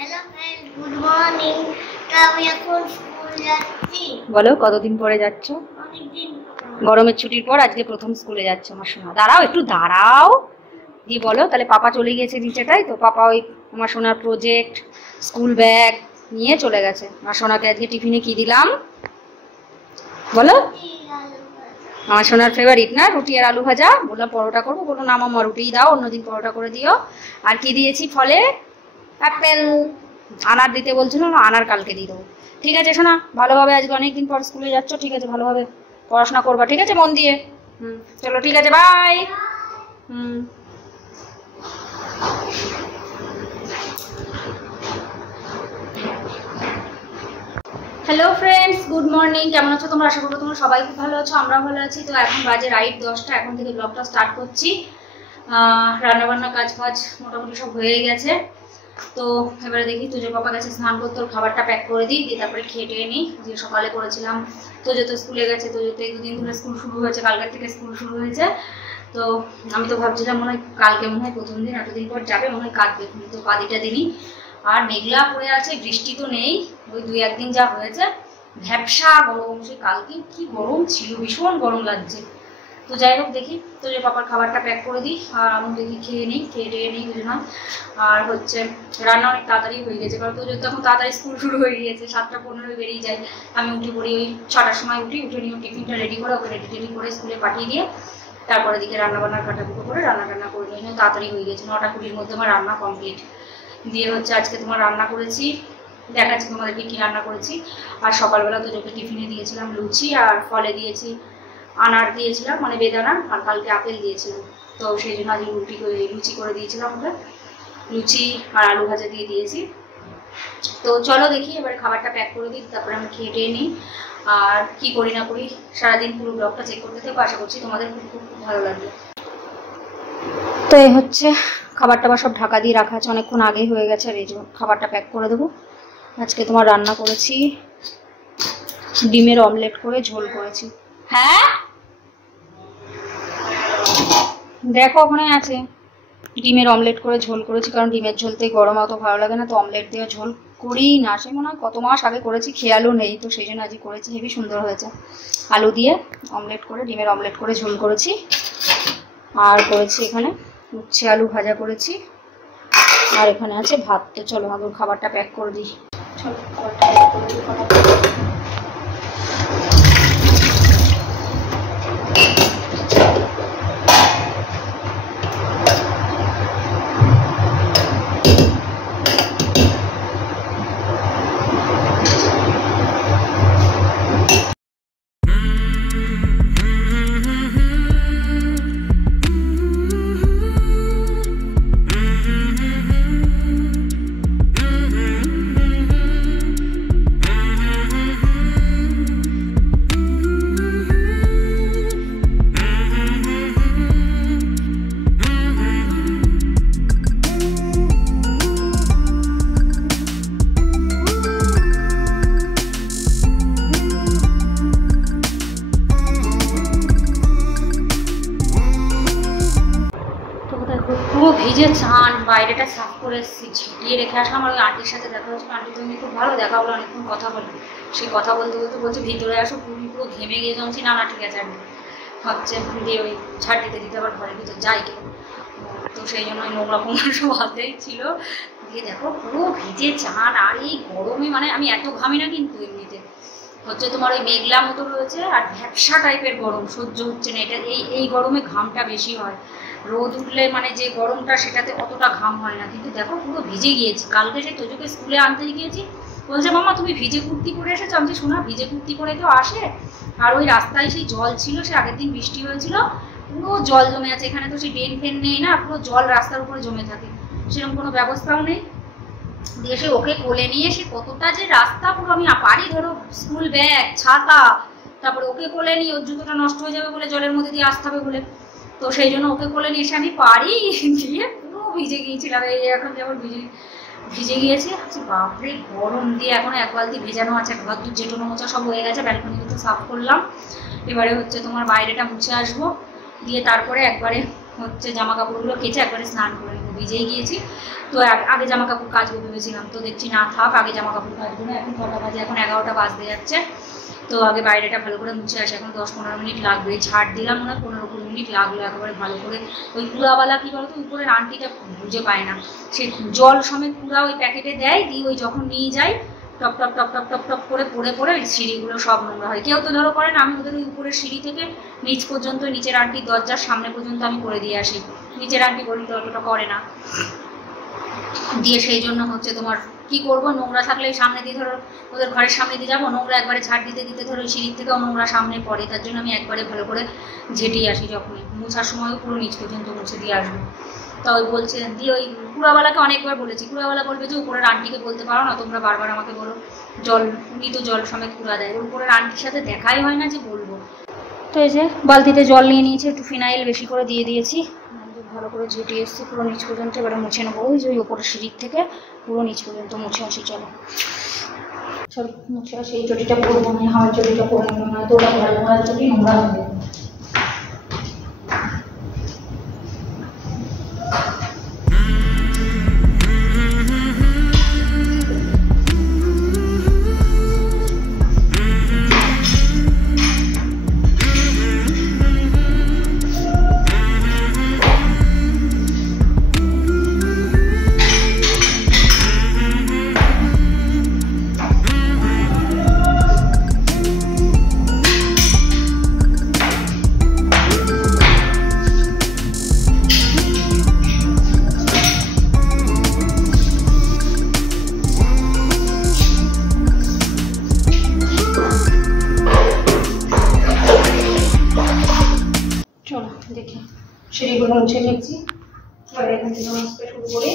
Hello friend, good morning. আমি এখন school যাচ্ছি। বলো কতদিন পরে যাচ্ছ? অনেকদিন গরমের ছুটির পর আজকে প্রথম স্কুলে যাচ্ছ আমার সোনা। দাঁড়াও একটু দাঁড়াও দিয়ে বলো। তাহলে পাপা চলে গিয়েছে নিচেটাই তো, পাপা ওই আমার সোনার প্রজেক্ট স্কুল ব্যাগ নিয়ে চলে গেছে। আমার সোনাকে আজকে টিফিনে কি দিলাম বলো? আমার সোনার ফেভারিট না রুটি আর আলু ভাজা। বললাম পরোটা করবো, বললো না মাম্মা রুটিই দাও, অন্যদিন পরোটা করে দিও। আর কি দিয়েছি ফলে? অ্যাপেল। আনার দিতে বলছিল না, আনার কালকে দিয়ে দেবো। ঠিক আছে সোনা, ভালোভাবে আজকে অনেকদিন পর স্কুলে যাচ্ছ, ঠিক আছে ভালোভাবে পড়াশোনা করবা, ঠিক আছে মন দিয়ে। চলো ঠিক আছে, bye. Hello friends, good morning. কেমন আছো তোমরা? আশা করবো তোমরা সবাই খুব ভালো আছো, আমরাও ভালো আছি। তো এখন বাজে রাইট 10টা, এখন থেকে ব্লগটা স্টার্ট করছি। রান্নাবান্না কাজ ফাজ মোটামুটি সব হয়ে গেছে। তো এবারে দেখি তুজোর পাপা গেছে স্নান করতে, ওর খাবারটা প্যাক করে দিই, দিয়ে তারপরে খেয়ে টেয়ে নিই। যে সকালে করেছিলাম তোজো তো স্কুলে গেছে, তোজো তো এই দুদিন ধরে স্কুল শুরু হয়েছে, কালকের থেকে স্কুল শুরু হয়েছে। তো আমি তো ভাবছিলাম মনে হয় কালকে মনে হয় প্রথম দিন, এতদিন পর যাবে মনে হয় কাঁদবে, তো কাঁদিটা দিনই। আর মেঘলা পড়ে আছে, বৃষ্টি তো নেই, ওই 2-1 দিন যা হয়েছে ভ্যাপসা গরম। সে কালকে কি গরম ছিল, ভীষণ গরম লাগছে। তো যাই হোক দেখি তো যে পাপার খাবারটা প্যাক করে দিই, আর আমি দেখি খেয়ে নিই, খেয়ে টেয়ে নিই বুঝলাম। আর হচ্ছে রান্না অনেক তাড়াতাড়ি হয়ে গেছে, কারণ তো যদি তখন তাড়াতাড়ি স্কুল শুরু হয়ে গিয়েছে, 7টা 15 বেরিয়ে যায়। আমি উঠে পড়ি ওই 6টার সময়, উঠে নিয়ে টিফিনটা রেডি করে ওকে রেডি করে স্কুলে পাঠিয়ে দিয়ে তারপরে দিকে রান্নাবান্নার কাটাকুটো করে রান্না করে নিয়ে তাড়াতাড়ি হয়ে গেছে। 9টা 20-র মধ্যে আমার রান্না কমপ্লিট। দিয়ে হচ্ছে আজকে তোমার রান্না করেছি, দেখাচ্ছি তোমাদেরকে কি রান্না করেছি। আর সকালবেলা তো তোকে টিফিনে দিয়েছিলাম লুচি, আর ফলে দিয়েছি আনার দিয়েছিলাম, মানে বেদানা, আর কালকে আপেল দিয়েছিলাম। তো সেই জন্য আজ লুচি করে দিয়েছিলাম ওকে, লুচি আর আলু ভাজা দিয়ে দিয়েছি। তো চলো দেখি এবারে খাবারটা প্যাক করে দিই, তারপরে আমি খেয়ে টেয়ে নিই। আর কি করি না করি সারাদিন পুরো ব্লগটা চেক করতে থাকবো, আশা করছি তোমাদের খুব খুব ভালো লাগবে। তো এই হচ্ছে খাবার টাবার সব ঢাকা দিয়ে রাখা আছে, অনেকক্ষণ আগেই হয়ে গেছে। আর এই যে খাবারটা প্যাক করে দেবো। আজকে তোমার রান্না করেছি ডিমের অমলেট করে ঝোল করেছি। হ্যাঁ দেখো ওখানে আছে, ডিমের অমলেট করে ঝোল করেছি, কারণ ডিমের ঝোলতে গরম অত ভালো লাগে না, তো অমলেট দিয়ে ঝোল করি না। সে মনে হয় কত মাস আগে করেছি, খেয়ালও নেই, তো সেই জন্য আজই করেছি। হেবি সুন্দর হয়েছে, আলু দিয়ে অমলেট করে, ডিমের অমলেট করে ঝোল করেছি। আর করেছি এখানে উচ্ছে আলু ভাজা করেছি, আর এখানে আছে ভাত। তো চলো আগে খাবারটা প্যাক করে দিই। চলো খাবারটা প্যাক করে দিই ফটাফট। পুরো ভিজে চান, বাইরেটা সাফ করে এসেছি, ছিটিয়ে রেখে আসলাম। আর ওই আন্টির সাথে দেখা হচ্ছিল, আন্টি তুমি খুব ভালো, দেখা হলো, অনেকক্ষণ কথা বলি। সেই কথা বলতে বলতে বলছে ভিতরে আসো, পুরো ঘেমে গিয়ে জমছি। না ঠিক আছে আন্টি, হচ্ছে দিয়ে ওই ঝাড় দিতে আবার ঘরের ভিতর যাই কেউ, তো সেই জন্য ওই নোংরা ফোংরা সব হাতেই ছিল। দিয়ে দেখো পুরো ভিজে চান। আর এই গরমে মানে আমি এত ঘামি না, কিন্তু এমনিতে হচ্ছে তোমার ওই মেঘলা মতো রয়েছে, আর ভ্যাপসা টাইপের গরম, সহ্য হচ্ছে না। এটা এই গরমে ঘামটা বেশি হয়, রোদ উঠলে মানে যে গরমটা সেটাতে অতটা ঘাম হয় না। কিন্তু দেখো পুরো ভিজে গিয়েছি। কালকে সেই তোজোকে স্কুলে আনতে গিয়েছি, বলছে মামা তুমি ভিজে কুর্তি পরে এসেছো। আমি শোনা ভিজে কুর্তি পরে কেউ আসে? আর ওই রাস্তায় সেই জল ছিল, সে আগের দিন বৃষ্টি হয়েছিল, পুরো জল জমে আছে। এখানে তো সেই ড্রেন ফেন নেই না, পুরো জল রাস্তার উপরে জমে থাকে, সেরকম কোনো ব্যবস্থাও নেই। দিয়ে সে ওকে কোলে নিয়ে সে কতটা যে রাস্তা, পুরো আমি পারি ধরো স্কুল ব্যাগ ছাতা, তারপরে ওকে কোলে নিয়ে, ওর জুতোটা নষ্ট হয়ে যাবে বলে জলের মধ্যে দিয়ে আসতে হবে বলে, তো সেই জন্য ওকে কোলে নিয়ে এসে আমি পারি দিয়ে পুরো ভিজে গিয়েছিলাম। এই এখন যেমন ভিজে গিয়েছি। বাপরে গরম। দিয়ে এখন 1 বালতি ভেজানো আছে, ঘর দূর জেটোনো মোচা সব হয়ে গেছে, ব্যালকনিতে সাফ করলাম। এবারে হচ্ছে তোমার বাইরেটা মুছে আসবো, দিয়ে তারপরে একবারে হচ্ছে জামা কাপড়গুলো কেচে একবারে স্নান করে নেবো। ভিজেই গিয়েছি। তো আগে জামা কাপড় কাচবো ভেবেছিলাম, তো দেখছি না থাক, আগে জামা কাপড় কাচবো না। এখন কটা বাজে? এখন 11টা বাজতে যাচ্ছে। তো আগে বাইরেটা ভালো করে মুছে আসে, এখন 10-15 মিনিট লাগবে। ঝাড় দিলাম মনে হয় 15-20 মিনিট লাগলো একেবারে ভালো করে। ওই কুড়াওয়ালা কী বলতো, উপরের আন্টিটা বুঝে পায় না, সে জল সমেত কুড়া ওই প্যাকেটে দেয়, দিয়ে ওই যখন নিয়ে যায় top top top top top top করে পড়ে পড়ে ওই সিঁড়িগুলো সব নোংরা হয়। কেউ তো ধরো করে না, আমি ওদের ওই উপরের সিঁড়ি থেকে নিচ পর্যন্ত, নিচের আন্টির দরজার সামনে পর্যন্ত আমি করে দিয়ে আসি। নিচের আন্টি বলতে অতটা করে না, দিয়ে সেই জন্য হচ্ছে তোমার কি করব, নোংরা থাকলে সামনে দিয়ে ধরো ওদের ঘরের সামনে দিয়ে যাবো, নোংরা একবারে ঝাড় দিতে দিতে ধরো ওই সিঁড়ির থেকেও নোংরা সামনে পড়ে। তার জন্য আমি একবারে ভালো করে ঝেঁটিয়ে আসি, যখনই মোছার সময়ও পুরো নিচ পর্যন্ত মুছে দিয়ে আসবো। তা ওই বলছে, দিয়ে ওই কুড়াওয়ালাকে অনেকবার বলেছি, কুড়াওয়ালা বলবে যে উপরের আন্টিকে বলতে পারো না তোমরা, বারবার আমাকে বলো জল, উনি তো জল সমেত কুড়া দেয়। উপরের আন্টির সাথে দেখাই হয় না যে বলবো। তো এই যে বালতিতে জল নিয়ে নিয়েছি, একটু ফিনাইল বেশি করে দিয়ে দিয়েছি, ভালো করে ঝেঁটিয়ে এসেছি পুরো নিচ পর্যন্ত। এবারে মুছে নেবো ওই যে ওই উপরের সিঁড়ির থেকে পুরো নিচ পর্যন্ত মুছে আসি। চলো মুছে আসি। এই চটিটা পরবো না, হাওয়ার চটিটা পরে নেবো না, তো ওটা হাওয়ার চটি নোংরা হবে। দেখি সিঁড়িগুলো মুছে নিচ্ছি, এবার এখান থেকে মুছতে শুরু করি।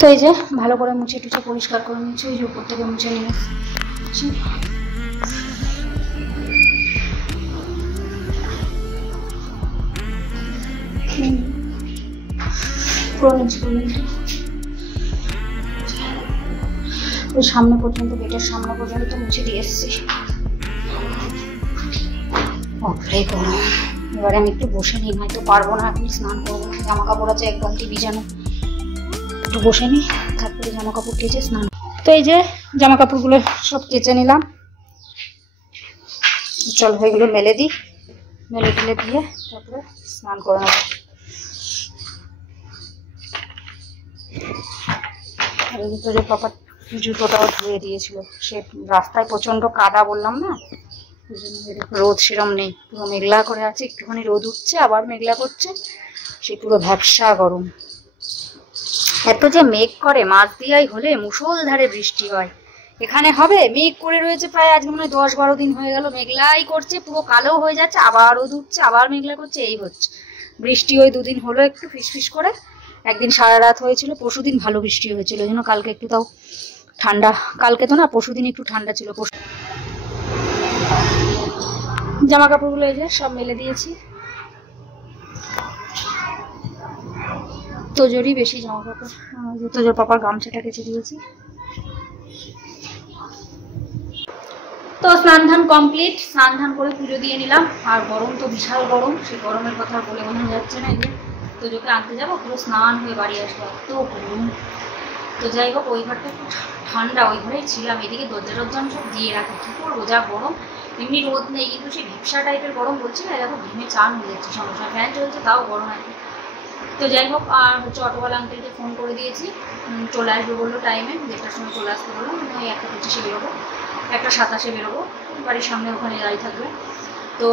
তো এই যে ভালো করে মুছে টুছে পরিষ্কার করে নিচ্ছি, ওই যে উপর থেকে মুছে নিয়েছি। পুরো নিচে ওই সামনে পর্যন্ত, গেটের সামনে পর্যন্ত মুছে দিয়ে এসেছি। এবারে আমি একটু বসে নিই, হয়তো পারবো না, এখন স্নান করবো না, জামা কাপড় আছে এক বালতি ভিজানো, একটু বসে নিই, তারপরে জামা কাপড় কেচে স্নান। তো এই যে জামা কাপড়গুলো সব কেচে নিলাম, চল এগুলো মেলে দিই, মেলে টেলে দিয়ে তারপরে স্নান করে নেব। আর ভিতরে পাপা জুতোটাও ধুয়ে দিয়েছিল, সে রাস্তায় প্রচন্ড কাদা বললাম না, ওই জন্য রোদ সেরম নেই, পুরো মেঘলা করে আছে, একটুখানি রোদ উঠছে আবার মেঘলা করছে, সে পুরো ভ্যাপসা গরম। এত যে মেঘ করে, মাঝ দিয়াই হলে মুষলধারে বৃষ্টি হয়, এখানে হবে? মেঘ করে রয়েছে প্রায় আজকে মনে হয় 10-12 দিন হয়ে গেল, মেঘলাই করছে, পুরো কালো হয়ে যাচ্ছে, আবার রোদ উঠছে, আবার মেঘলা করছে, এই হচ্ছে। বৃষ্টি ওই 2 দিন হলো একটু ফিসফিস করে, একদিন সারা রাত হয়েছিল, পরশুদিন ভালো বৃষ্টি হয়েছিল, ওই জন্য কালকে একটু তাও ঠান্ডা, কালকে তো না পরশুদিন একটু ঠান্ডা ছিল। জামা কাপড়গুলো এই যে সব মেলে দিয়েছি, তোজোরই বেশি জামা কাপড়, তোজোর পাপার গামছাটা কেচে দিয়েছি। তো স্নান ধান কমপ্লিট, স্নান ধান করে পুজো দিয়ে নিলাম। আর গরম তো বিশাল গরম, সেই গরমের কথা বলে মনে যাচ্ছে না, এই যে তোজোকে আনতে যাবো, পুরো স্নান হয়ে বাড়ি আসবো, এত গরম। তো যাই হোক, ওই ঘরটা একটু ঠান্ডা, ওই ঘরেই ছিলাম, এদিকে দরজা টরজা সব দিয়ে রাখি, কী করবো, যা গরম। এমনি রোদ নেই, কিন্তু সেই ভীষা টাইপের গরম বলছি না, দেখো ঘেমে চান হয়ে যাচ্ছে সমস্যা, ফ্যান চলছে তাও গরম আর কি। তো যাই হোক, আর হচ্ছে অটোওয়ালা আঙ্কেলকে ফোন করে দিয়েছি, চলে আসবে বললো টাইমে, 1টার সময় চলে আসতে বললো, মানে 1:25 বেরোবো, 1:27 বেরোবো, বাড়ির সামনে ওখানে দাঁড়িয়ে থাকবে। তো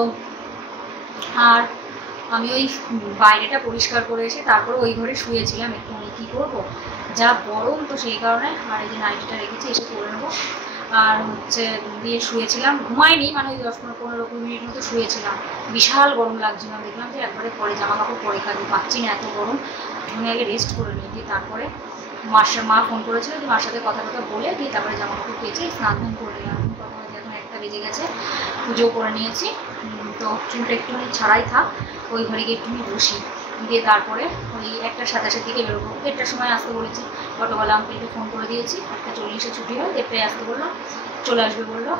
আর আমি ওই বাইরেটা পরিষ্কার করে এসে তারপরে ওই ঘরে শুয়েছিলাম একটু, কী করবো যা গরম, তো সেই কারণে আর এই যে নাইটিটা রেখেছি এসে পরে নেবো। আর হচ্ছে দিয়ে শুয়েছিলাম, ঘুমাইনি, মানে ওই 10-15-20 মিনিট মতো শুয়েছিলাম, বিশাল গরম লাগছিল, দেখলাম যে একবারে পরে জামা কাপড় পরে কাজে পাচ্ছি না, এত গরম, আমি আগে রেস্ট করে নিই, দিয়ে তারপরে মা ফোন করেছিল, যে মার সাথে কথা বলে দিয়ে তারপরে জামা কাপড় পেয়েছি, স্নান ধান করে নিলাম, এখন 1টা বেজে গেছে, পুজো করে নিয়েছি। তো চুলটা একটুখানি ছাড়াই থাক, ওই ঘরে গিয়ে একটুখানি বসি, দিয়ে তারপরে ওই 1:27 দিকে বেরোবো, 1টার সময় আসতে বলেছি, অটোওয়ালা আঙ্কেলকে ফোন করে দিয়েছি, 1:40 ছুটি হয়, 1টায় আসতে বললো, চলে আসবে বললো।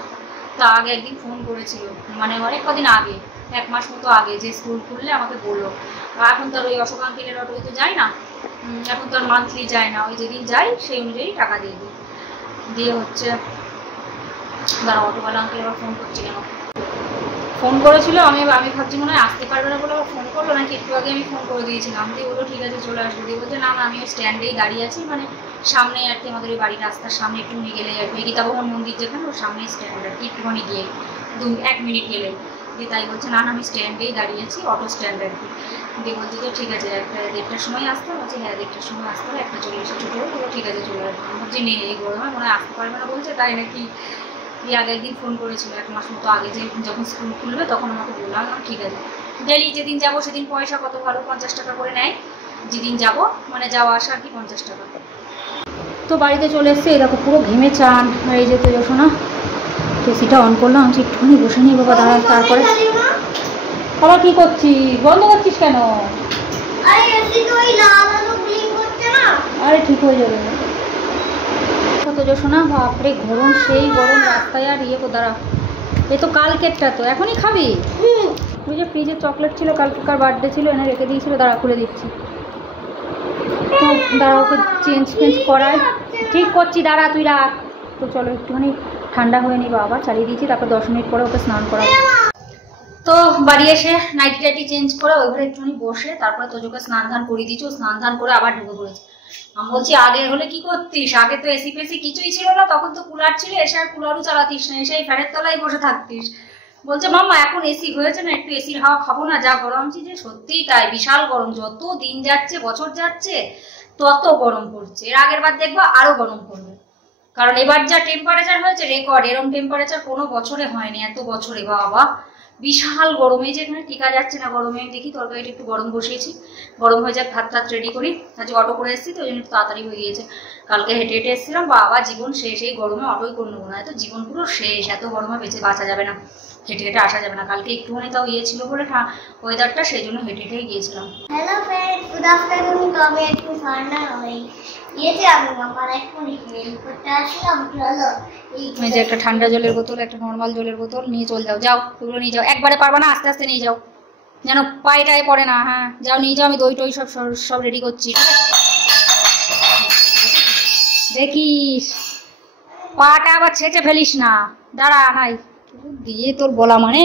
তা আগে একদিন ফোন করেছিল, মানে অনেক কদিন আগে, 1 মাস মতো আগে, যে স্কুল খুললে আমাকে বললো। এখন তো আর ওই অশোক আঙ্কেলের অটোয় তো যাই না, এখন তো আর মান্থলি যায় না, ওই যেদিন যাই সেই অনুযায়ী টাকা দিয়ে দিই। দিয়ে হচ্ছে দাঁড়া, অটোওয়ালা আঙ্কেল আবার ফোন করছে কেন, ফোন করেছিল, আমি ভাবছি মনে হয় আসতে পারবে না বলে আবার ফোন করলো, নাকি একটু আগে আমি ফোন করে দিয়েছিলাম, দিয়ে বললো ঠিক আছে চলে আসবে, দিয়ে বলছে না আমি ওই স্ট্যান্ডেই দাঁড়িয়ে আছি, মানে সামনে আর কি, আমাদের ওই বাড়ির রাস্তার সামনে একটুখানি গেলে গীতাভবন মন্দির যেখানে, ওর সামনে স্ট্যান্ড আর কি, একটুখানি গিয়ে 1 মিনিট গেলে, দিয়ে তাই বলছে না আমি স্ট্যান্ডেই দাঁড়িয়ে আছি, অটো স্ট্যান্ড আর কি। দিয়ে বলছে যে ঠিক আছে 1:30টার সময় আসতে, বলছে হ্যাঁ 1:30টার সময় আসতে হবে, 1:40 ছুটি হবে, ঠিক আছে চলে আসবে। বলছি নেই এই গরমে মনে হয় আসতে পারবে না বলছে, তাই নাকি। দিয়ে আগে একদিন ফোন করেছিল 1 মাস মতো আগে, যে যখন স্কুল খুলবে তখন আমাকে বললাম ঠিক আছে, ডেলি যেদিন যাবো সেদিন পয়সা কত ভালো, 50 টাকা করে নেয়, যেদিন যাবো মানে যাওয়া আসা আর কি 50 টাকা। তো বাড়িতে চলে এসছে, এই দেখো পুরো ঘেমে চান, আর এই যে তো শোনা এসিটা অন করলাম, আমি একটুখানি বসে নিই বাবা, দাঁড়া, তারপরে আবার কি করছিস, বন্ধ করছিস কেন? আরে ঠিক হয়ে যাবে তো শোনা, বাপরে গরম, সেই গরম রাস্তায়, আর দাঁড়া, এই তো কালকেরটা, তো এখনই খাবি? ওই যে ফ্রিজে চকলেট ছিল, কালকেকার বার্থডে ছিল, এনে রেখে দিয়েছিল, দাঁড়া খুলে দিচ্ছি, তো দাঁড়া ওকে চেঞ্জ করাই, ঠিক করছি, দাঁড়া তুই রাখ। তো চলো একটুখানি ঠান্ডা হয়ে নিবা, আবার চালিয়ে দিয়েছি, তারপর 10 মিনিট পরে ওকে স্নান করাবো। তো বাড়ি এসে নাইটি চেঞ্জ করে ওই ঘরে একটুখানি বসে তারপরে তোজোকে স্নান ধান করিয়ে দিচ্ছি, স্নান ধান করে আবার ঢুকে পড়েছে। আমি বলছি আগে হলে কি করতিস, আগে তো এসি ফেসি কিছুই ছিল না, তখন তো কুলার ছিল, এসে আর কুলারও চালাতিস না, এসে ফ্যানের তলায় বসে থাকতিস। বলছে মাম্মা এখন এসি হয়েছে না, একটু এসির হাওয়া খাবো না, যা গরম যে সত্যিই তাই, বিশাল গরম, যত দিন যাচ্ছে বছর যাচ্ছে তত গরম পড়ছে, এর আগের বার দেখবো আরো গরম পড়বে, কারণ এবার যা টেম্পারেচার হয়েছে রেকর্ড, এরকম টেম্পারেচার কোনো বছরে হয়নি, এত বছরে বাবা বিশাল গরমে, যে এখানে টিকা যাচ্ছে না গরমে। দেখি তরকারিটা একটু গরম বসিয়েছি, গরম হয়ে যাক, ভাত রেডি করি, আজ অটো করে এসেছি তো ওই জন্য তাড়াতাড়ি হয়ে গিয়েছে, কালকে হেঁটে হেঁটে এসেছিলাম, বাবা জীবন শেষ, এই গরমে অটোই করে নেবো না, তো জীবন পুরো শেষ, এত গরমে বাঁচা যাবে না, হেঁটে হেঁটে আসা যাবে না, কালকে একটুখানি তাও ছিল বলে ওয়েদারটা, সেই জন্য হেঁটে হেঁটেই গিয়েছিলাম। Hello friends, good afternoon. তো আমি একটু ঠান্ডা হই গিয়েছে, আমি আমার এখনই হেল্প করতে আসলাম, চলো এই যে একটা ঠান্ডা জলের বোতল, একটা নর্মাল জলের বোতল নিয়ে চলে যাও, এগুলো নিয়ে যাও, একবারে পারবা না, আস্তে আস্তে নিয়ে যাও, যেন পায়ে টায়ে পড়ে না, হ্যাঁ যাও নিয়ে যাও, আমি দই টই সব রেডি করছি, দেখিস পাটা আবার ছেঁচে ফেলিস না, দাঁড়া নাই দিয়ে তোর বলা মানে,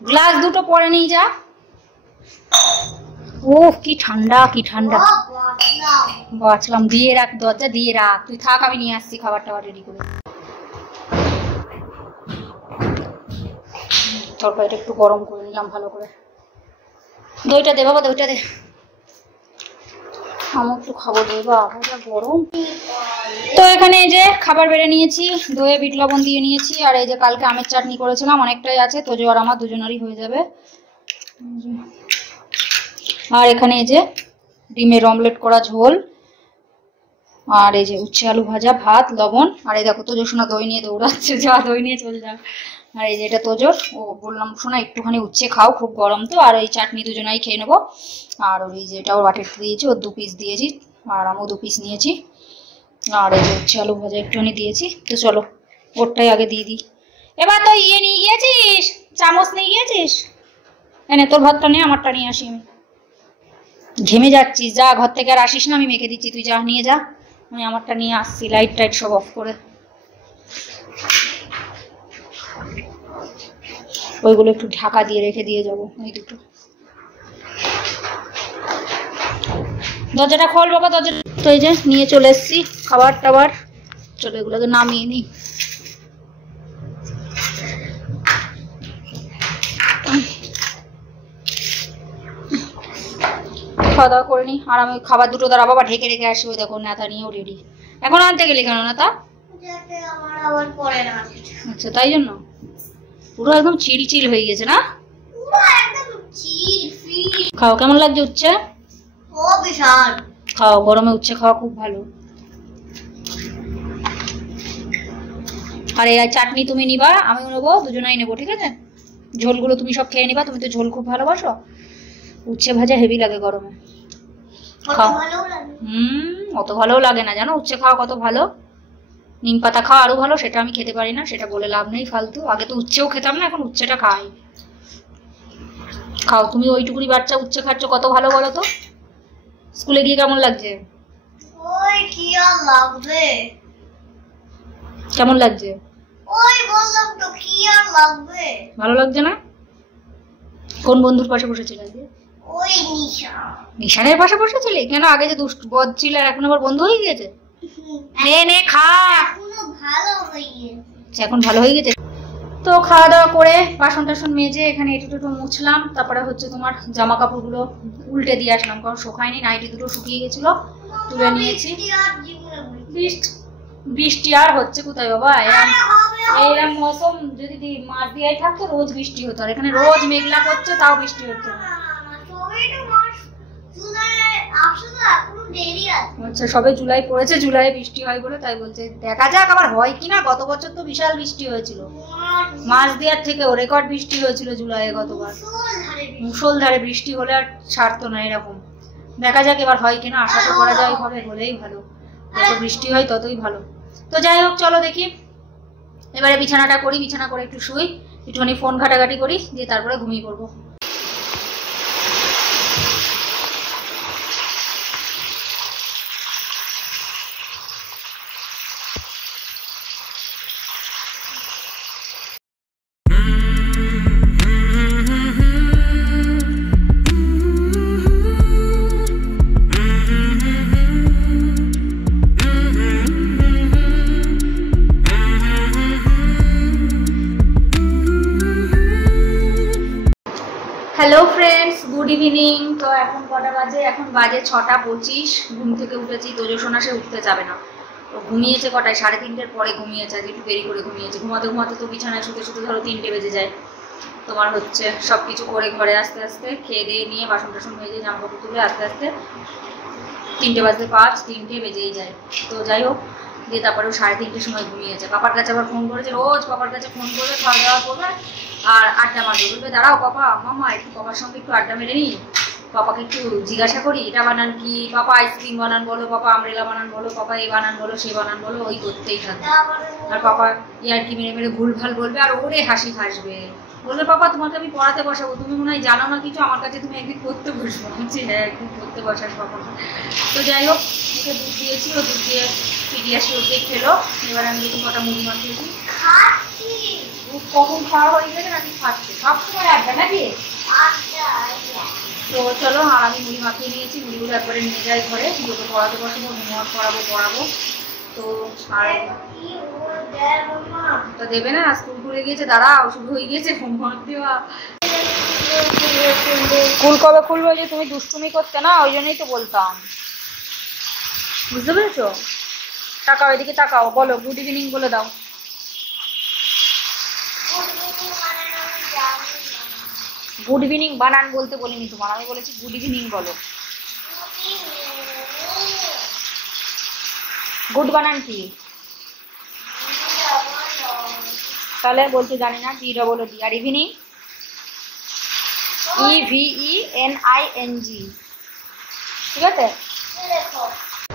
গ্লাস দুটো পরে নিয়ে যা। ও কি ঠান্ডা, কি ঠান্ডা, বাঁচলাম, দিয়ে রাখ, দরজা দিয়ে রাখ, তুই থাক, আমি নিয়ে আসছি খাবার টাবার রেডি করে। তরকারিটা একটু গরম করে নিলাম ভালো করে, দইটা দে বাবা, দইটা দে, আমি একটু খাবো, দই বাবা গরম। তো এখানে এই যে খাবার বেড়ে নিয়েছি, দইয়ে বিট লবণ দিয়ে নিয়েছি, আর এই যে কালকে আমের চাটনি করেছিলাম, অনেকটাই আছে, তোজো আর আমার দুজনেরই হয়ে যাবে। আর এখানে এই যে ডিমের অমলেট করা ঝোল, আর এই যে উচ্ছে আলু ভাজা, ভাত, লবণ, আর এই দেখো তোজো সোনা দই নিয়ে দৌড়াচ্ছে, যা দই নিয়ে চলে যাও। আর এই যে এটা তোজোর, ও বললাম সোনা একটুখানি উচ্ছে খাও, খুব গরম তো, আর এই চাটনি দুজনাই খেয়ে নেবো। আর ওই যে এটা ওর বাটিতে দিয়েছি, ওর 2 পিস দিয়েছি, আর আমিও 2 পিস নিয়েছি, আর এই যে উচ্ছে আলু ভাজা একটুখানি দিয়েছি। তো চলো ওরটাই আগে দিয়ে দিই। এবার তো ইয়ে নিয়ে গিয়েছিস, চামচ নিয়ে গিয়েছিস, এনে তোর ভাতটা নিয়ে আমারটা নিয়ে আসি, আমি ঘেমে যাচ্ছিস, যা ঘর থেকে আর আসিস না, আমি মেখে দিচ্ছি, তুই যা নিয়ে যা, আমি আমারটা নিয়ে আসছি, লাইট টাইট সব অফ করে। ওইগুলো একটু ঢাকা দিয়ে রেখে দিয়ে যাবো। এই দুটো দরজাটা খোল বাবা, দরজাটা। তো এই যে নিয়ে চলে এসেছি খাবার টাবার, চলো এগুলোকে নামিয়ে নিই। খাওয়া দাওয়া করে নিই, আর আমি খাবার দুটো দ্বারা বাবা ঢেকে রেখে আসি। ওই দেখো নেতা নিয়েও রেডি। এখন আনতে গেলে কেন নেতা? আচ্ছা তাই জন্য পুরো একদম চিল চিল হয়ে গেছে না? খাও, কেমন লাগছে উচ্ছে? খাও, গরমে উচ্ছে খাওয়া খুব ভালো। আর এই চাটনি তুমি নিবা, আমিও নেবো, দুজনাই নেবো, ঠিক আছে? ঝোলগুলো তুমি সব খেয়ে নিবা, তুমি তো ঝোল খুব ভালোবাসো। উচ্ছে ভাজা হেভি লাগে গরমে। অত ভালোও লাগে না জানো, উচ্ছে খাওয়া কত ভালো। নিম পাতা খাওয়া আরো ভালো, সেটা আমি খেতে পারি না, সেটা বলে লাভ নেই ফালতু। আগে তো উচ্ছেও খেতাম না, এখন উচ্ছেটা খাই। খাও, তুমি ওইটুকুনি বাচ্চা উচ্ছে খাচ্ছ, কত ভালো বলো তো। স্কুলে গিয়ে কেমন লাগছে? কেমন লাগছে? ভালো লাগছে না? কোন বন্ধুর পাশে বসেছিল আজকে? নিশানের পাশে বসেছিলি কেন? আগে যে দুষ্ট বদ ছিল, এখন আবার বন্ধু হয়ে গেছে? নে নে খা, এখন ভালো হয়ে গেছে। তো খাওয়া দাওয়া করে বাসন টাসন মেজে এখানে এটু টুটু মুছলাম। তারপরে হচ্ছে তোমার জামা কাপড়গুলো উল্টে দিয়ে আসলাম, কারণ শুকায়নি, নাইটি দুটো শুকিয়ে গেছিল, তুলে নিয়েছি। বৃষ্টি আর হচ্ছে কোথায় বাবা, এরকম মৌসুম যদি মাস দিয়ে থাকতো রোজ বৃষ্টি হতো, আর এখানে রোজ মেঘলা করছে তাও বৃষ্টি হচ্ছে না। আচ্ছা সবে জুলাই পড়েছে, জুলাই বৃষ্টি হয় বলে তাই বলছে, দেখা যাক আবার হয় কিনা। গত বছর তো বিশাল বৃষ্টি হয়েছিল, মাস দেওয়ার থেকেও রেকর্ড বৃষ্টি হয়েছিল জুলাইয়ে গতবার। মুষলধারে বৃষ্টি হলে আর ছাড়তো না এরকম। দেখা যাক এবার হয় কিনা, আশা তো করা যায় হবে, হলেই ভালো। যত বৃষ্টি হয় ততই ভালো। তো যাই হোক চলো দেখি এবারে বিছানাটা করি, বিছানা করে একটু শুই, একটুখানি ফোন ঘাটাঘাটি করি, দিয়ে তারপরে ঘুমিয়ে পড়বো। Hello friends, good evening. তো এখন কটা বাজে? এখন বাজে 6:25। ঘুম থেকে উঠেছি, তোজসোনা সে উঠতে যাবে না, তো ঘুমিয়েছে কটায়, 3:30-এর পরে ঘুমিয়েছে, আজকে একটু দেরি করে ঘুমিয়েছে। ঘুমাতে ঘুমাতে তো বিছানায় শুতে শুতে ধরো 3টে বেজে যায়। তোমার হচ্ছে সব কিছু করে ঘরে আস্তে আস্তে খেয়ে দিয়ে নিয়ে বাসন টাসন মেজে জামা কাপড় তুলে আস্তে আস্তে 3টে বাজতে 3টে বেজেই যায়। তো যাই হোক, দিয়ে তারপরেও 3:30-এর সময় ঘুমিয়েছে। পাপার কাছে আবার ফোন করেছে, রোজ পাপার কাছে ফোন করবে, খাওয়া দাওয়া করবে আর আড্ডা মারবে, বলবে দাঁড়াও পাপা, মামা একটু পাপার সঙ্গে একটু আড্ডা মেরে নিই, পাপাকে একটু জিজ্ঞাসা করি এটা বানান কি, পাপা আইসক্রিম বানান বলো, পাপা আমরেলা বানান বলো, পাপা এই বানান বলো, সে বানান বলো, ওই করতেই থাকবে। আর পাপা ইয়ার্কি মেরে মেরে ভুল ভাল বলবে, আর ওরে হাসি হাসবে, বলবে পাপা তোমাকে আমি পড়াতে বসাবো, তুমি মনে হয় জানো না কিছু, আমার কাছে তুমি একদিন পড়তে বসবো। বলছি হ্যাঁ একদিন পড়তে বসাস পাপা। তো যাই হোক, ওকে দুধ দিয়েছি, ও দুধ দিয়ে পিডিয়াসি ওকে খেলো। এবার আমি দেখি কটা মুড়ি মাখিয়েছি। কখন খাওয়া হয়ে গেছে নাকি খাচ্ছে? সবসময় আড্ডা নাকি? তো চলো, আর আমি মুড়ি মাখিয়ে নিয়েছি, মুড়িগুলো একবারে নিয়ে যাই ঘরে, ওকে পড়াতে বসবো, হোমওয়ার্ক পড়াবো। তো আর তা দেবে না, স্কুল খুলে গিয়েছে, দাঁড়াও শুরু হয়ে গিয়েছে হোমওয়ার্ক দেওয়া। স্কুল কবে খুলবে? যে তুমি দুষ্টুমি করতে না, ওই জন্যই তো বলতাম, বুঝতে পেরেছো? তাকাও এদিকে, তাকাও, বলো গুড ইভিনিং বলে দাও। গুড ইভিনিং বানান বলতে বলিনি তোমার, আমি বলেছি গুড ইভিনিং বলো। গুড বানান কি? তাহলে বলতে জানি না, GWD। আর ইভিনিং EVENING, ঠিক আছে?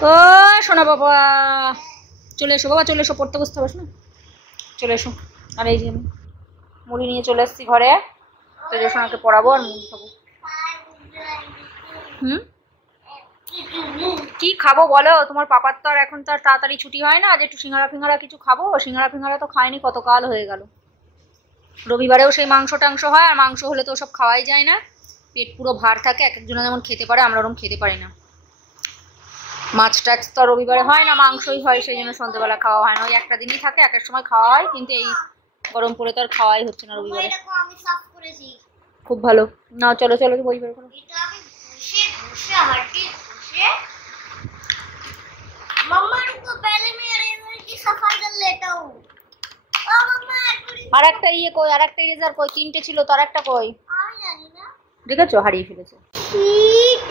ও শোনো বাবা, চলে এসো বাবা, চলে এসো, পড়তে বসতে হবে না, চলে এসো। আর এই যে মুড়ি নিয়ে চলে এসেছি ঘরে, তোজসোনাকে পড়াবো আর মুড়ি খাবো। কি খাবো বলো? তোমার পাপার তো আর এখন তো আর তাড়াতাড়ি ছুটি হয় না, যে একটু সিঙ্গারা ফিঙ্গারা কিছু খাবো। সিঙ্গারা ফিঙ্গারা তো খায়নি, কত কাল হয়ে গেল। রবিবারেও সেই মাংস টাংস হয়, আর মাংস হলে তো সব খাওয়াই যায় না, পেট পুরো ভার থাকে। এক একজনে যেমন খেতে পারে, আমরা ওরকম খেতে পারি না। মাছ টাছ তো রবিবারে হয় না, মাংসই হয়, সেই জন্য সন্ধ্যেবেলা খাওয়া হয় না। ওই একটা দিনই থাকে, এক এক সময় খাওয়া হয়, কিন্তু এই গরম পড়ে তো আর খাওয়াই হচ্ছে না রবিবারে। আমি সাফ করেছি। খুব ভালো। না চলো চলো বই বের করো। এটা আমি ঘষে ঘষে হাঁটি ঘষে मम्मा रुको पहले मैं अरेंजर की सफाई कर लेता हूँ। ओ मम्मा আর একটা ইয়ে কই, আর একটা ইরেজার কই, তিনটে ছিল তো, আর একটা কই? আমি জানি না। দেখেছো হারিয়ে ফেলেছে। She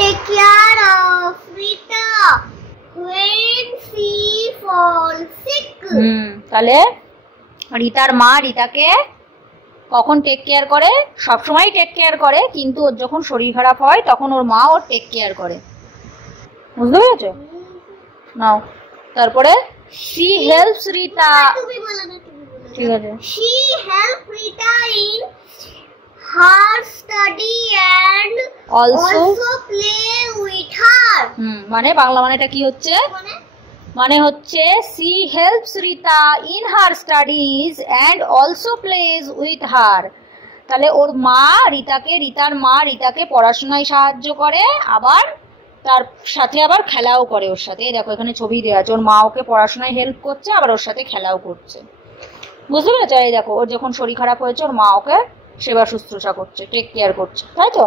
take care of Rita when she falls sick. তাহলে রিতার মা রিতাকে কখন টেক কেয়ার করে? সবসময় টেক কেয়ার করে, কিন্তু ওর যখন শরীর খারাপ হয় তখন ওর মা ওর টেক কেয়ার করে। বুঝতে পেরেছো? নাও তারপরে she helps Rita। তুমি বলো না, তুমি বলো। ঠিক আছে। She helps Rita in her study and Also play with her. মানে বাংলা মানেটা কি হচ্ছে? মানে হচ্ছে she helps Rita in her studies and also plays with her। তাহলে ওর মা রিতাকে, রিতার মা রিতাকে পড়াশোনায় সাহায্য করে, আবার তার সাথে আবার খেলাও করে ওর সাথে। দেখো এখানে ছবি দেওয়া আছে, ওর মা ওকে পড়াশোনায় হেল্প করছে, আবার ওর সাথে খেলাও করছে। বুঝতে পেরেছো? এই দেখো ওর যখন শরীর খারাপ হয়েছে ওর মা ওকে সেবা শুশ্রূষা করছে, টেক কেয়ার করছে, তাই তো?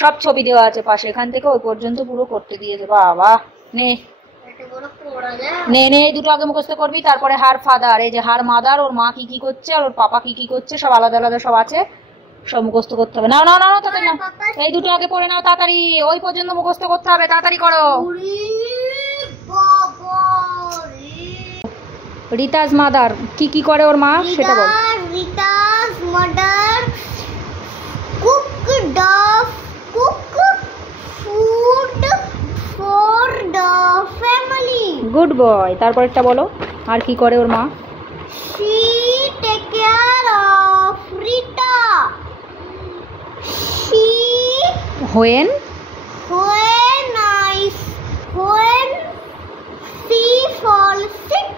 সব ছবি দেওয়া আছে পাশে, এখান থেকে ওই পর্যন্ত পুরো করতে দিয়েছে। বাবা নে নে নে, এই দুটো আগে মুখস্থ করবি, তারপরে হার ফাদার, এই যে হার মাদার, ওর মা কি কি করছে আর ওর পাপা কি কি করছে, সব আলাদা আলাদা সব আছে, সব মুখস্থ করতে হবে। নাও নাও নাও তাড়াতাড়ি নাও, এই দুটো আগে পড়ে নাও তাড়াতাড়ি, ওই পর্যন্ত মুখস্থ করতে হবে, তাড়াতাড়ি করো। রিতাজ মাদার কি কি করে ওর মা সেটা বল। Rita's mother cook food for the family. Good boy. তারপরেরটা বলো, আর কি করে ওর মা? She take care of Rita. She when she falls sick.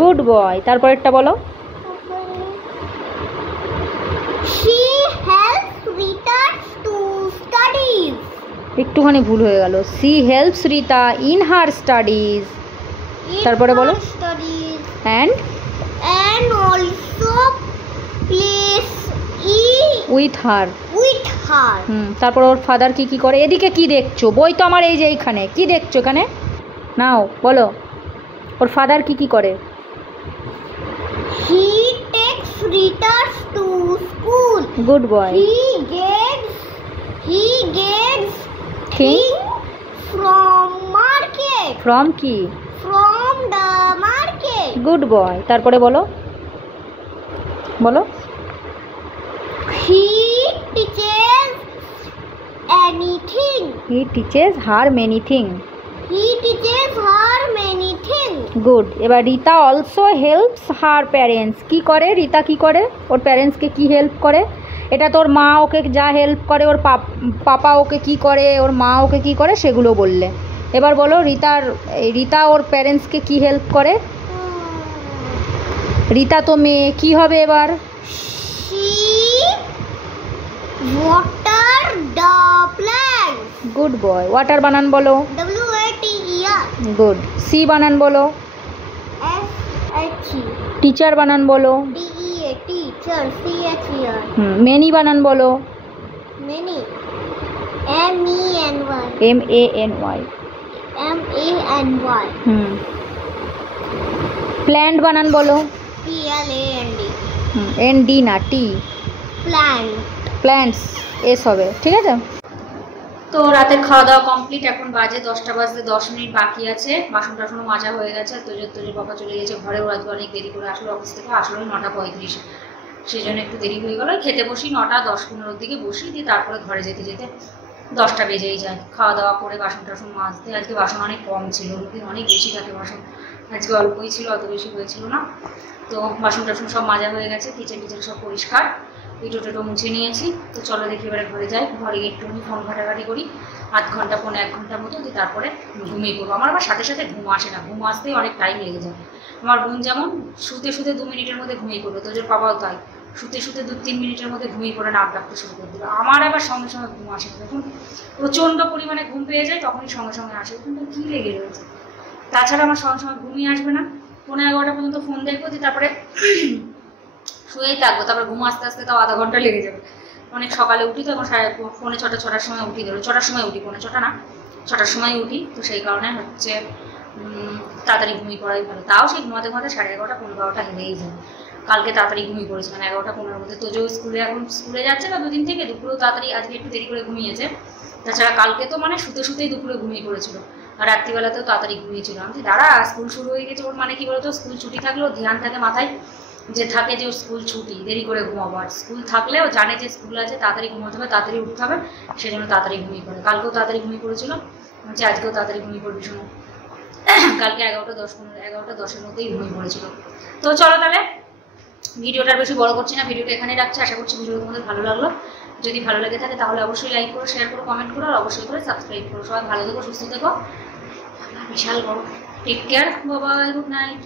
Good boy. তারপরেরটা বলো। She helps Rita to study. একটুখানি ভুল হয়ে গেল, she helps Rita in her studies। তারপরে বলো। and also plays with her। তারপর ওর ফাদার কি কি করে? এদিকে কি দেখছো? বই তো আমার এই যে এইখানে, কি দেখছো এখানে? নাও বলো, ওর ফাদার কি কি করে? He takes Rita to school. Good boy. He gets things from market. From কি? From the market. Good boy. তারপরে বলো বলো। He teaches anything. He teaches her many things. He teaches her many things. Good. এবার Rita also helps her parents. কি করে রিতা? কি করে ওর প্যারেন্টসকে? কি হেল্প করে? এটা তোর মা ওকে যা হেল্প করে, ওর পাপা ওকে কি করে, ওর মা ওকে কি করে, সেগুলো বললে। এবার বলো রিতা ওর প্যারেন্টসকে কি হেল্প করে? রিতা তো মেয়ে, কি হবে এবার? She water the plants. Good boy. Water বানান বলো। WATER. গুড। সি বানান বলো। SH. টিচার বানান বলো। TEA. Teacher. CHER. মেনি বানান বলো। Many. MANY. প্ল্যান্ট বানান বলো। PLAND. ND না টি। প্ল্যান্টস এস হবে, ঠিক আছে? তো রাতের খাওয়া দাওয়া কমপ্লিট, এখন বাজে 10টা বাজতে 10 মিনিট বাকি আছে। বাসন টাসনও মাজা হয়ে গেছে। তোজের বাবা চলে গেছে ঘরে, ওরা তো অনেক দেরি করে আসলো অফিস থেকে, আসলো 9:35, সেই জন্য একটু দেরি হয়ে গেল। খেতে বসি 9:10-15 দিকে বসি, দিয়ে তারপরে ঘরে যেতে যেতে 10টা বেজেই যায়। খাওয়া দাওয়া করে বাসন টাসন মাজতে, আজকে বাসন অনেক কম ছিল, রুটিন অনেক বেশি থাকে বাসন, আজকে অল্পই ছিল, অত বেশি হয়েছিল না। তো বাসন টাসন সব মাজা হয়ে গেছে, কিচেন টিচেন সব পরিষ্কার, পিঠো টেটো মুছে নিয়েছি। তো চলো দেখি এবারে ঘরে যাই, ঘরে গিয়ে একটুখানি ফোন ঘাটাঘাটি করি, 1 ঘন্টা 1 ঘন্টার মতো, দিয়ে তারপরে ঘুমিয়ে পড়বো। আমার আবার সাথে সাথে ঘুম আসে না, ঘুম আসতেই অনেক টাইম লেগে যায়। আমার বোন যেমন শুতে 2 মিনিটের মধ্যে ঘুমিয়ে পড়বে, তোদের বাবাও তাই, শুতে শুতে 2-3 মিনিটের মধ্যে ঘুমিয়ে পড়ে নাক ডাকতে শুরু করে দিল। আমার আবার সঙ্গে সঙ্গে ঘুম আসে না, যখন প্রচণ্ড পরিমাণে ঘুম পেয়ে যায় তখনই সঙ্গে সঙ্গে আসে। কিন্তু কী লেগে রয়েছে, তাছাড়া আমার সঙ্গে সঙ্গে ঘুমিয়ে আসবে না। 11:30 পর্যন্ত ফোন দেখবো, দিয়ে তারপরে শুয়েই থাকবো, তারপরে ঘুম আসতে আসতে তাও আধা ঘন্টা লেগে যাবে। অনেক সকালে উঠি তো, এখন 6:45-6টার সময় উঠি, ধরো 6টার সময় উঠি, 6:45 না 6টার সময় উঠি, তো সেই কারণে হচ্ছে তাড়াতাড়ি ঘুমিয়ে পড়াই ভালো। তাও সেই ঘুমাতে ঘুমাতে 11:30-12টা হেলেই যায়। কালকে তাড়াতাড়ি ঘুমিয়ে পড়েছিলাম 11:15-র মধ্যে। তো যে এখন স্কুলে যাচ্ছে না 2 দিন থেকে, দুপুরেও তাড়াতাড়ি, আজকে একটু দেরি করে ঘুমিয়েছে। তাছাড়া কালকে তো মানে শুতে শুতেই দুপুরে ঘুমিয়ে পড়েছিল, আর রাত্রিবেলাতেও তাড়াতাড়ি ঘুমিয়েছিল। আমি দাঁড়া, স্কুল শুরু হয়ে গেছে, ওর মানে কি বলতো, স্কুল ছুটি থাকলেও ধ্যান থাকে মাথায় যে থাকে যে ওর স্কুল ছুটি, দেরি করে ঘুমাবো। আর স্কুল থাকলেও জানে যে স্কুল আছে, তাড়াতাড়ি ঘুমাতে হবে, তাড়াতাড়ি উঠতে হবে, সেই জন্য তাড়াতাড়ি ঘুমিয়ে পড়ে। কালকেও তাড়াতাড়ি ঘুমিয়ে পড়েছিল, বলছে আজকেও তাড়াতাড়ি ঘুমিয়ে পড়বি শোনো। কালকে 11:10-11:10-এর মধ্যেই ঘুমিয়ে পড়েছিল। তো চলো তাহলে ভিডিওটা বেশি বড় করছি না, ভিডিওটা এখানে রাখছি। আশা করছি ভিডিও তোমাদের ভালো লাগলো। যদি ভালো লেগে থাকে তাহলে অবশ্যই লাইক করো, শেয়ার করো, কমেন্ট করো, আর অবশ্যই করে সাবস্ক্রাইব করো। সবাই ভালো থেকো, সুস্থ থেকো। বিশাল বড়, take care, bye bye, good night.